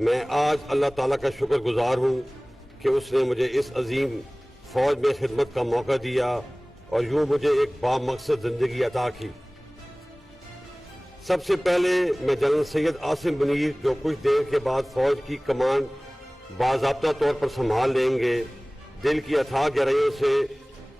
میں آج اللہ تعالیٰ کا شکر گزار ہوں کہ اس نے مجھے اس عظیم فوج میں خدمت کا موقع دیا اور یوں مجھے ایک بامقصد زندگی عطا کی۔ سب سے پہلے میں جنرل سید عاصم منیر، جو کچھ دیر کے بعد فوج کی کمان باضابطہ طور پر سنبھال لیں گے، دل کی اتھاہ گہرائیوں سے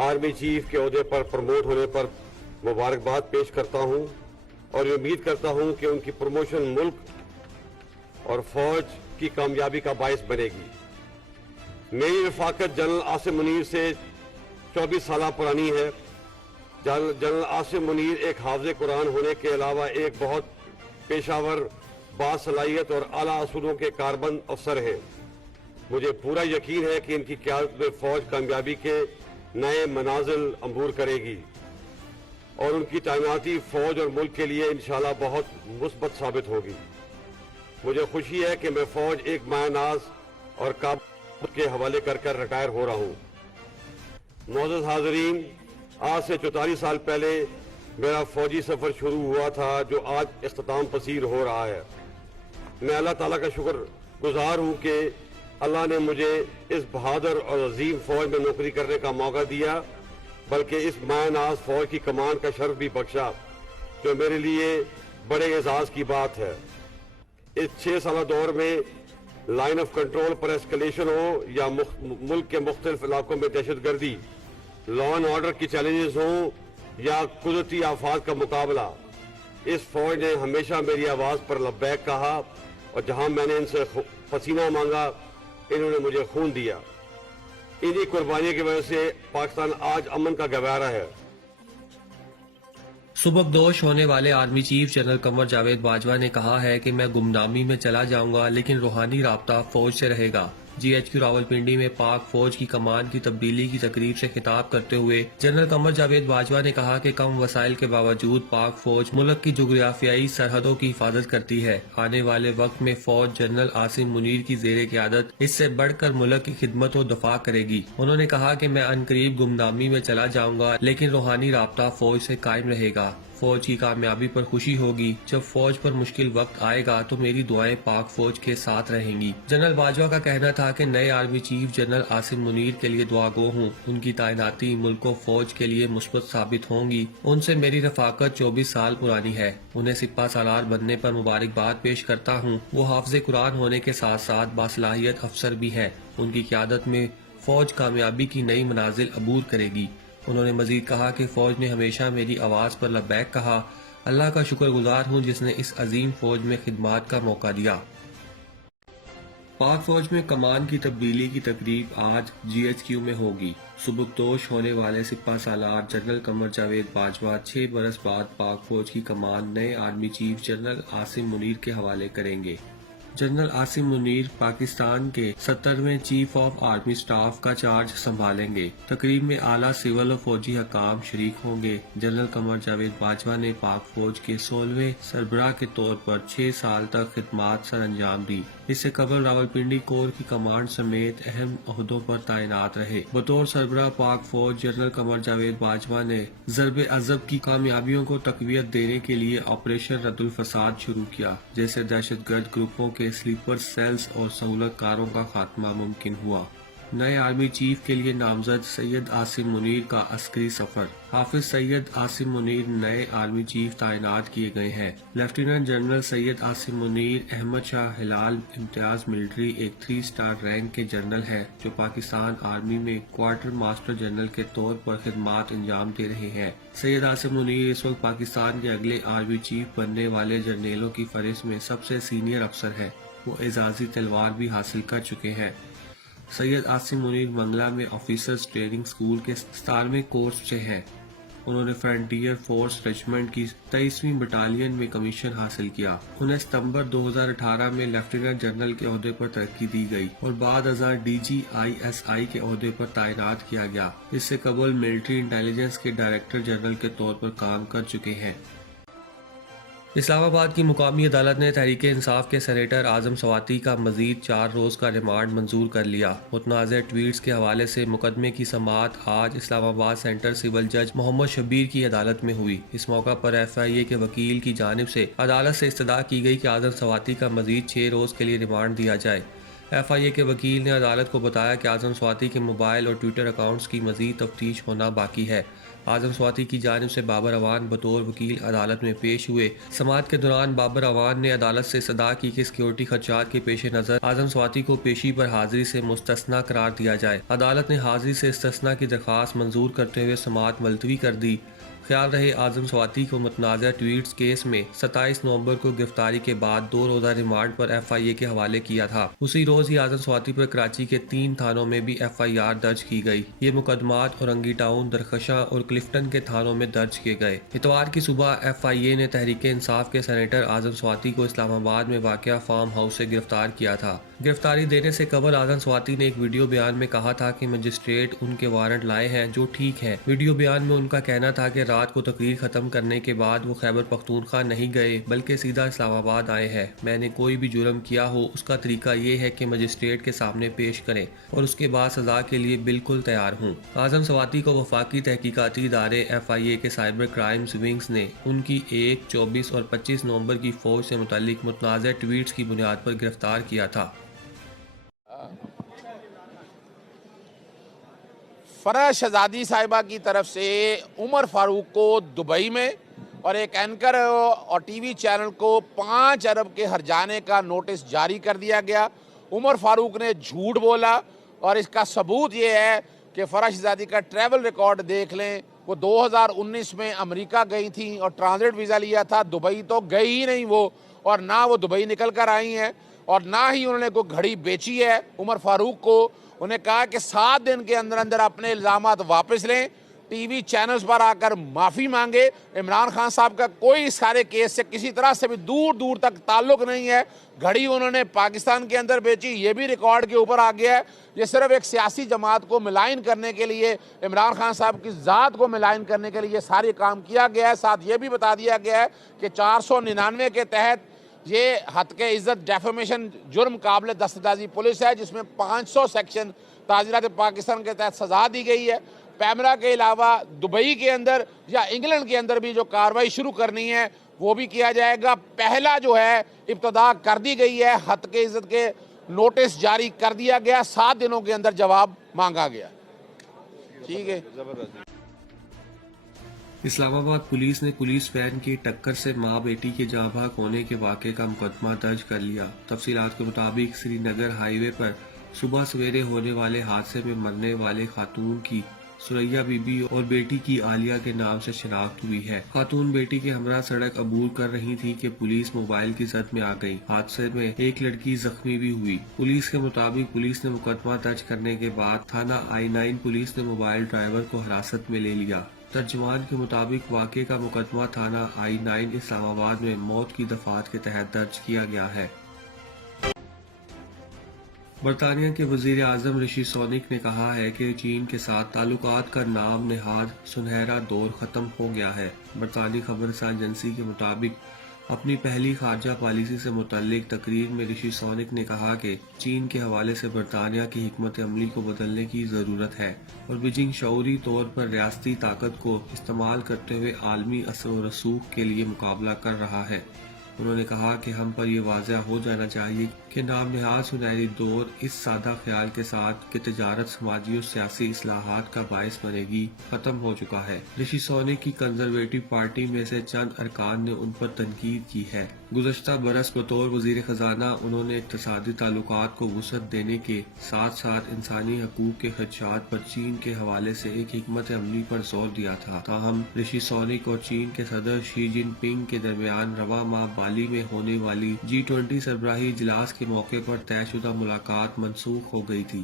آرمی چیف کے عہدے پر پروموٹ ہونے پر مبارکباد پیش کرتا ہوں اور یہ امید کرتا ہوں کہ ان کی پروموشن ملک اور فوج کی کامیابی کا باعث بنے گی۔ میری رفاقت جنرل عاصم منیر سے 24 سالہ پرانی ہے۔ جنرل عاصم منیر ایک حافظ قرآن ہونے کے علاوہ ایک بہت پیشہ ور، باصلاحیت اور اعلیٰ اصولوں کے کاربند افسر ہیں۔ مجھے پورا یقین ہے کہ ان کی قیادت میں فوج کامیابی کے نئے منازل عبور کرے گی اور ان کی تعیناتی فوج اور ملک کے لیے انشاءاللہ بہت مثبت ثابت ہوگی۔ مجھے خوشی ہے کہ میں فوج ایک مایہ ناز اور کابل کے حوالے کر ریٹائر ہو رہا ہوں۔ معزز حاضرین، آج سے 44 سال پہلے میرا فوجی سفر شروع ہوا تھا جو آج اختتام پذیر ہو رہا ہے۔ میں اللہ تعالیٰ کا شکر گزار ہوں کہ اللہ نے مجھے اس بہادر اور عظیم فوج میں نوکری کرنے کا موقع دیا، بلکہ اس مایہ ناز فوج کی کمان کا شرف بھی بخشا، جو میرے لیے بڑے اعزاز کی بات ہے۔ اس 6 سالہ دور میں لائن آف کنٹرول پر ایسکلیشن ہو یا ملک کے مختلف علاقوں میں دہشت گردی، لا اینڈ آرڈر کی چیلنجز ہوں یا قدرتی آفات کا مقابلہ، اس فوج نے ہمیشہ میری آواز پر لبیک کہا اور جہاں میں نے ان سے پسینہ مانگا، انہوں نے مجھے خون دیا۔ انہی قربانی کی وجہ سے پاکستان آج امن کا گہوارہ ہے۔ سبکدوش ہونے والے army chief general Qamar Javed Bajwa نے کہا ہے کہ میں گمنامی میں چلا جاؤں گا لیکن روحانی رابطہ فوج سے رہے گا۔ جی ایچ کیو راولپنڈی میں پاک فوج کی کمان کی تبدیلی کی تقریب سے خطاب کرتے ہوئے جنرل قمر جاوید باجوہ نے کہا کہ کم وسائل کے باوجود پاک فوج ملک کی جغرافیائی سرحدوں کی حفاظت کرتی ہے۔ آنے والے وقت میں فوج جنرل عاصم منیر کی زیر قیادت اس سے بڑھ کر ملک کی خدمت و دفاع کرے گی۔ انہوں نے کہا کہ میں عنقریب گمنامی میں چلا جاؤں گا لیکن روحانی رابطہ فوج سے قائم رہے گا۔ فوج کی کامیابی پر خوشی ہوگی۔ جب فوج پر مشکل وقت آئے گا تو میری دعائیں پاک فوج کے ساتھ رہیں گی۔ جنرل باجوہ کا کہنا تھا کہ نئے army chief general Asim Munir کے لیے دعا گو ہوں۔ ان کی تعیناتی ملک و فوج کے لیے مثبت ثابت ہوں گی۔ ان سے میری رفاقت 24 سال پرانی ہے۔ انہیں سپہ سالار بننے پر مبارکباد پیش کرتا ہوں۔ وہ حافظ قرآن ہونے کے ساتھ ساتھ باصلاحیت افسر بھی ہیں۔ ان کی قیادت میں فوج کامیابی کی نئی منازل عبور کرے گی۔ انہوں نے مزید کہا کہ فوج نے ہمیشہ میری آواز پر لبیک کہا۔ اللہ کا شکر گزار ہوں جس نے اس عظیم فوج میں خدمات کا موقع دیا۔ پاک فوج میں کمان کی تبدیلی کی تقریب آج جی ایچ کیو میں ہوگی۔ سبکدوش ہونے والے سپہ سالار جنرل قمر جاوید باجوہ 6 برس بعد پاک فوج کی کمان نئے army chief general Asim Munir کے حوالے کریں گے۔ جنرل عاصم منیر پاکستان کے 70ویں چیف آف آرمی سٹاف کا چارج سنبھالیں گے۔ تقریب میں اعلیٰ سول و فوجی حکام شریک ہوں گے۔ جنرل قمر جاوید باجوہ نے پاک فوج کے 16ویں سربراہ کے طور پر 6 سال تک خدمات سر انجام دی۔ اس سے قبل راولپنڈی کور کی کمانڈ سمیت اہم عہدوں پر تعینات رہے۔ بطور سربراہ پاک فوج جنرل قمر جاوید باجوہ نے ضرب عضب کی کامیابیوں کو تقویت دینے کے لیے آپریشن رد الفساد شروع کیا، جیسے دہشت گرد گروپوں کے سلیپر سیلز اور سہولت کاروں کا خاتمہ ممکن ہوا۔ نئے آرمی چیف کے لیے نامزد سید عاصم منیر کا عسکری سفر۔ حافظ سید عاصم منیر نئے آرمی چیف تعینات کیے گئے ہیں۔ لیفٹیننٹ جنرل سید عاصم منیر احمد شاہ ہلال امتیاز ملٹری ایک 3 اسٹار رینک کے جنرل ہیں جو پاکستان آرمی میں کوارٹر ماسٹر جنرل کے طور پر خدمات انجام دے رہے ہیں۔ سید عاصم منیر اس وقت پاکستان کے اگلے آرمی چیف بننے والے جرنیلوں کی فہرست میں سب سے سینئر افسر ہیں۔ وہ اعزازی تلوار بھی حاصل کر چکے ہیں۔ سید عاصم منیر منگلہ میں آفیسرز ٹریننگ سکول کے 17ویں کورس سے ہیں۔ انہوں نے فرنٹیئر فورس ریجمنٹ کی 23ویں بٹالین میں کمیشن حاصل کیا۔ انہیں ستمبر 2018 میں لیفٹیننٹ جنرل کے عہدے پر ترقی دی گئی اور بعد ازاں D G I S I کے عہدے پر تعینات کیا گیا۔ اس سے قبل ملٹری انٹیلیجنس کے ڈائریکٹر جنرل کے طور پر کام کر چکے ہیں۔ اسلام آباد کی مقامی عدالت نے تحریک انصاف کے سینیٹر اعظم سواتی کا مزید 4 روز کا ریمانڈ منظور کر لیا۔ متنازع ٹویٹس کے حوالے سے مقدمے کی سماعت آج اسلام آباد سینٹر سول جج محمد شبیر کی عدالت میں ہوئی۔ اس موقع پر ایف آئی اے کے وکیل کی جانب سے عدالت سے استدعا کی گئی کہ اعظم سواتی کا مزید 6 روز کے لیے ریمانڈ دیا جائے۔ ایف آئی اے کے وکیل نے عدالت کو بتایا کہ اعظم سواتی کے موبائل اور ٹویٹر اکاؤنٹس کی مزید تفتیش ہونا باقی ہے۔ اعظم سواتی کی جانب سے بابر اعوان بطور وکیل عدالت میں پیش ہوئے۔ سماعت کے دوران بابر اعوان نے عدالت سے استدعا کی کہ سیکیورٹی خدشات کے پیش نظر اعظم سواتی کو پیشی پر حاضری سے مستثنی قرار دیا جائے۔ عدالت نے حاضری سے استثناء کی درخواست منظور کرتے ہوئے سماعت ملتوی کر دی۔ خیال رہے اعظم سواتی کو متنازع ٹویٹس کیس میں 27 نومبر کو گرفتاری کے بعد 2 روزہ ریمانڈ پر ایف آئی اے کے حوالے کیا تھا۔ اسی روز ہی اعظم سواتی پر کراچی کے 3 تھانوں میں بھی ایف آئی آر درج کی گئی۔ یہ مقدمات اورنگی ٹاؤن، درخشاں اور کلفٹن کے تھانوں میں درج کیے گئے۔ اتوار کی صبح ایف آئی اے نے تحریک انصاف کے سینیٹر اعظم سواتی کو اسلام آباد میں واقع فارم ہاؤس سے گرفتار کیا تھا۔ گرفتاری دینے سے قبل اعظم سواتی نے ایک ویڈیو بیان میں کہا تھا کہ مجسٹریٹ ان کے وارنٹ لائے ہیں جو ٹھیک ہے۔ ویڈیو بیان میں ان کا کہنا تھا کہ رات کو تقریر ختم کرنے کے بعد وہ خیبر پختونخوا نہیں گئے بلکہ سیدھا اسلام آباد آئے ہیں۔ میں نے کوئی بھی جرم کیا ہو اس کا طریقہ یہ ہے کہ مجسٹریٹ کے سامنے پیش کریں اور اس کے بعد سزا کے لیے بالکل تیار ہوں۔ اعظم سواتی کو وفاقی تحقیقاتی ادارے ایف آئی اے کے سائبر کرائمز ونگز نے ان کی 1، 24 اور 25 نومبر کی فوج سے متعلق متنازع ٹویٹس کی بنیاد پر گرفتار کیا تھا۔ فرح شہزادی صاحبہ کی طرف سے عمر فاروق کو دبئی میں اور ایک اینکر اور ٹی وی چینل کو 5 ارب کے ہرجانے کا نوٹس جاری کر دیا گیا۔ عمر فاروق نے جھوٹ بولا اور اس کا ثبوت یہ ہے کہ فرح شہزادی کا ٹریول ریکارڈ دیکھ لیں۔ وہ 2019 میں امریکہ گئی تھیں اور ٹرانزٹ ویزا لیا تھا، دبئی تو گئی ہی نہیں وہ، اور نہ وہ دبئی نکل کر آئی ہیں اور نہ ہی انہوں نے کوئی گھڑی بیچی ہے۔ عمر فاروق کو انہیں کہا کہ 7 دن کے اندر اندر اپنے الزامات واپس لیں، ٹی وی چینلز پر آ کر معافی مانگے۔ عمران خان صاحب کا کوئی سارے کیس سے کسی طرح سے بھی دور دور تک تعلق نہیں ہے۔ گھڑی انہوں نے پاکستان کے اندر بیچی، یہ بھی ریکارڈ کے اوپر آ گیا ہے۔ یہ صرف ایک سیاسی جماعت کو ملائن کرنے کے لیے، عمران خان صاحب کی ذات کو ملائن کرنے کے لیے سارے کام کیا گیا ہے۔ ساتھ یہ بھی بتا دیا گیا ہے کہ 499 کے تحت یہ ہتک عزت ڈیفیمیشن جرم قابل دستاویزی پولیس ہے، جس میں 500 سیکشن تعزیرات پاکستان کے تحت سزا دی گئی ہے۔ پیمرا کے علاوہ دبئی کے اندر یا انگلینڈ کے اندر بھی جو کارروائی شروع کرنی ہے وہ بھی کیا جائے گا۔ پہلا جو ہے ابتدا کر دی گئی ہے، ہتک عزت کے نوٹس جاری کر دیا گیا، 7 دنوں کے اندر جواب مانگا گیا۔ ٹھیک ہے۔ اسلام آباد پولیس نے پولیس وین کی ٹکر سے ماں بیٹی کے جاں بحق ہونے کے واقعے کا مقدمہ درج کر لیا۔ تفصیلات کے مطابق سری نگر ہائی وے پر صبح سویرے ہونے والے حادثے میں مرنے والے خاتون کی سریا بی بی اور بیٹی کی عالیہ کے نام سے شناخت ہوئی ہے۔ خاتون بیٹی کے ہمراہ سڑک عبور کر رہی تھی کہ پولیس موبائل کی زد میں آ گئی۔ حادثے میں ایک لڑکی زخمی بھی ہوئی۔ پولیس کے مطابق پولیس نے مقدمہ درج کرنے کے بعد تھانہ I-9 پولیس نے موبائل ڈرائیور کو حراست میں لے لیا۔ ترجمان کے مطابق واقعے کا مقدمہ تھانہ I-9 اسلام آباد میں موت کی دفعات کے تحت درج کیا گیا ہے۔ برطانیہ کے وزیر اعظم رشی سونک نے کہا ہے کہ چین کے ساتھ تعلقات کا نام نہاد سنہرا دور ختم ہو گیا ہے۔ برطانوی خبررساں ایجنسی کے مطابق اپنی پہلی خارجہ پالیسی سے متعلق تقریر میں رشی سونک نے کہا کہ چین کے حوالے سے برطانیہ کی حکمت عملی کو بدلنے کی ضرورت ہے اور بیجنگ شعوری طور پر ریاستی طاقت کو استعمال کرتے ہوئے عالمی اثر و رسوخ کے لیے مقابلہ کر رہا ہے۔ انہوں نے کہا کہ ہم پر یہ واضح ہو جانا چاہیے کہ نام نہاد سنہری دور اس سادہ خیال کے ساتھ کہ تجارت سماجی اور سیاسی اصلاحات کا باعث بنے گی ختم ہو چکا ہے۔ رشی سونک کی کنزرویٹو پارٹی میں سے چند ارکان نے ان پر تنقید کی ہے۔ گزشتہ برس بطور وزیر خزانہ انہوں نے اقتصادی تعلقات کو وسعت دینے کے ساتھ ساتھ انسانی حقوق کے خدشات پر چین کے حوالے سے ایک حکمت عملی پر زور دیا تھا۔ تاہم رشی سونک اور چین کے صدر شی جن پنگ کے درمیان رواں ماہ بالی میں ہونے والی G20 سربراہی اجلاس کے موقع پر طے شدہ ملاقات منسوخ ہو گئی تھی۔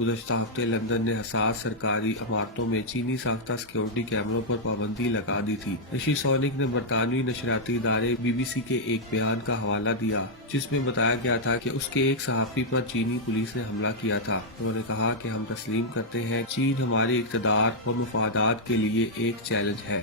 گزشتہ ہفتے لندن نے حساس سرکاری عمارتوں میں چینی ساختہ سیکیورٹی کیمروں پر پابندی لگا دی تھی۔ رشی سونک نے برطانوی نشریاتی ادارے BBC کے ایک بیان کا حوالہ دیا جس میں بتایا گیا تھا کہ اس کے ایک صحافی پر چینی پولیس نے حملہ کیا تھا۔ انہوں نے کہا کہ ہم تسلیم کرتے ہیں چین ہمارے اقتدار اور مفادات کے لیے ایک چیلنج ہے۔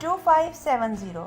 2570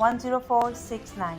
10469।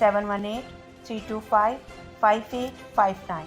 718-325-5859।